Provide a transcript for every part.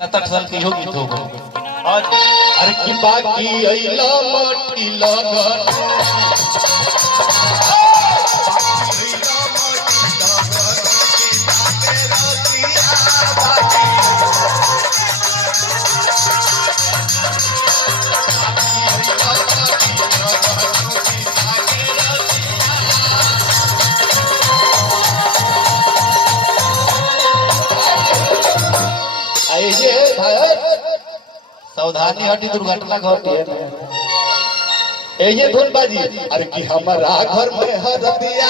7-8 साल की होगी तो अरे की बाकी अइला माटी लगन सावधानी हटी दुर्घटना घटी है ये धुन बाजी अरे कि हमारा घर में हरदिया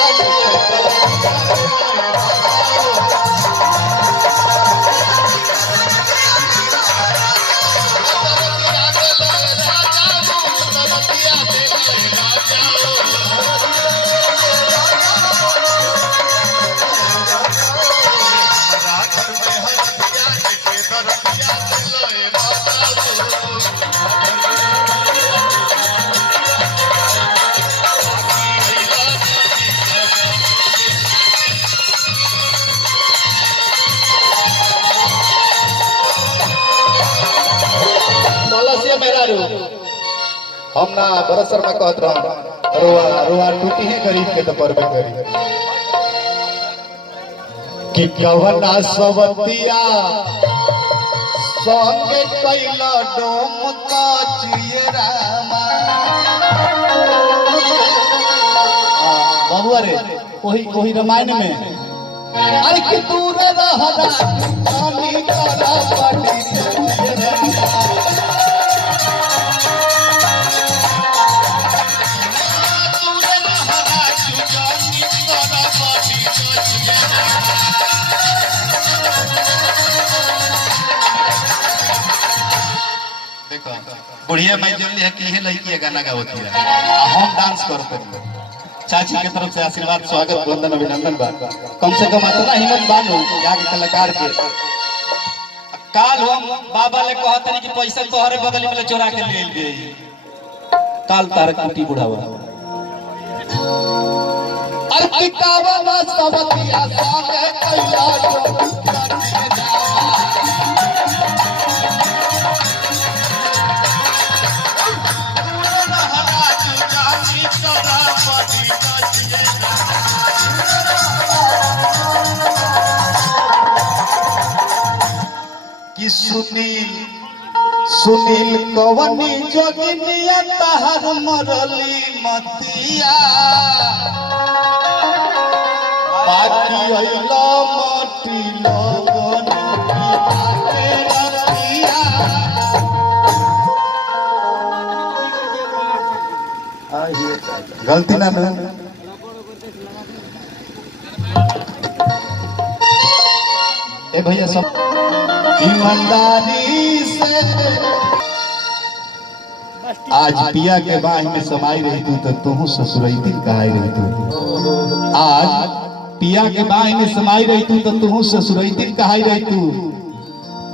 हम ना बरसर में कहत रहा रोआ रोआ टूटी है गरीब के तो परबे करी कि कवना सवतिया संगे कैला डोम का चियरामा बाबू अरे वही रामायण में अरे कि दूर रहना पानी करा पड़ी बुढ़िया मैं जल्दी है कि यह लड़की गाना गावती है हम डांस करते हैं चाची के तरफ से आशीर्वाद स्वागत वंदन अभिनंदन बा कम से कम इतना हिम्मत बानो यहाँ के कलाकार के काल हम बाबा ले कहते कि पैसा तोहरे बदली में चोरा के ले गए काल तारक कुटी बुढ़ावा अरे कावना सवतिया संगे कैला डोम कि सुनील कवनी जोगिनिया तहर मरली मतिया बाकी अइला माटी लगन के रतिया गलती ना ए भैया सब ईमानदारी से आज पिया के बाह में समाई रही तू तो तू ससुरैती कहाई रही तू आज पिया के बाह में समाई रही तू तो तू ससुरैती कहाई रही तू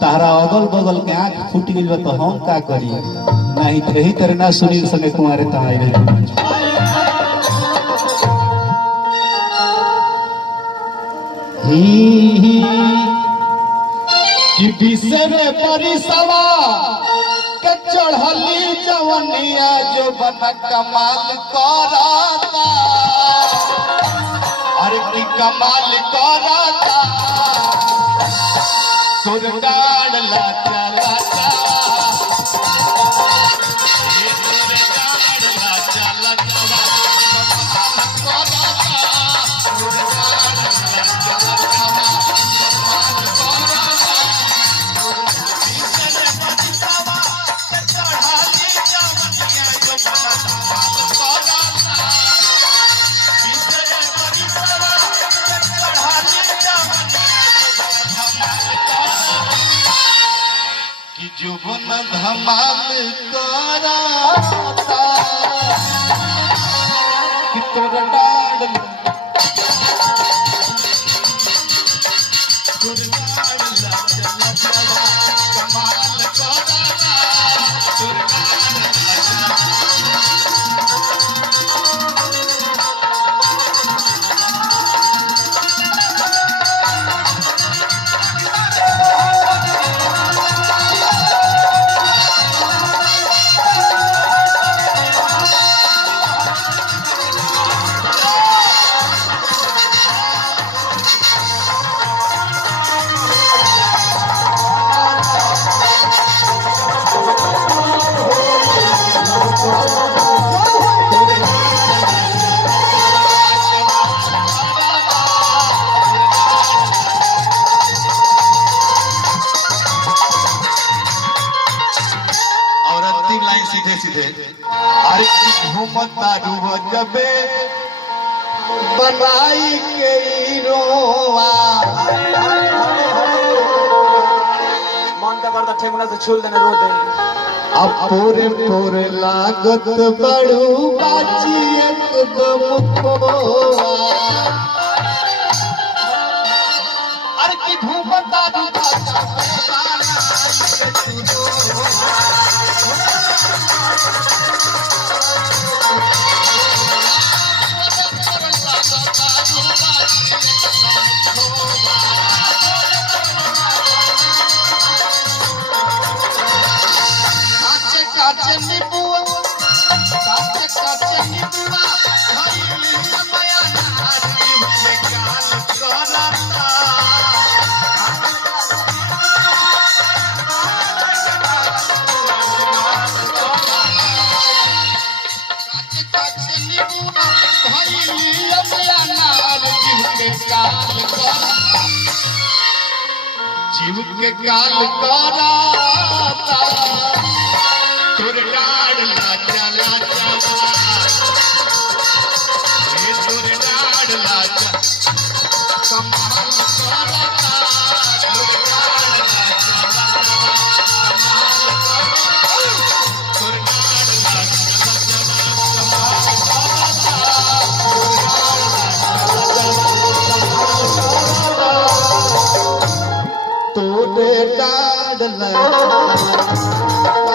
तारा अगल बगल के आंख फूट गई तो हम का करी नहीं यही तरह ना सुनील संगे कुमारे तहाई रही कि बिसरे परिसवा के चढ़ली जवनिया जो बन कमाल कराता अरे की कमाल कराता तोर डाड़ लाचा लाचा ये तोर डाड़ लाचा लाचा कि जुबन धमाल कराता कि तोर डाड़ कमाल कराता घूमता रुआ जबे बनाई के ई रोआ मन का करता ठेंगुना से छूल देने रो दे अब पूरे पूरे लागत बड़ू बाची एकदम खोआ अरे की घूमता रुआ जीव के काल कराता तोर डाड़ लाचा लाचा ये तोर डाड़ लाचा कमाल कराता तोर डाड़ लाचा कमाल कराता तोर डाड़ लाचा तोरे डाड़ लाचा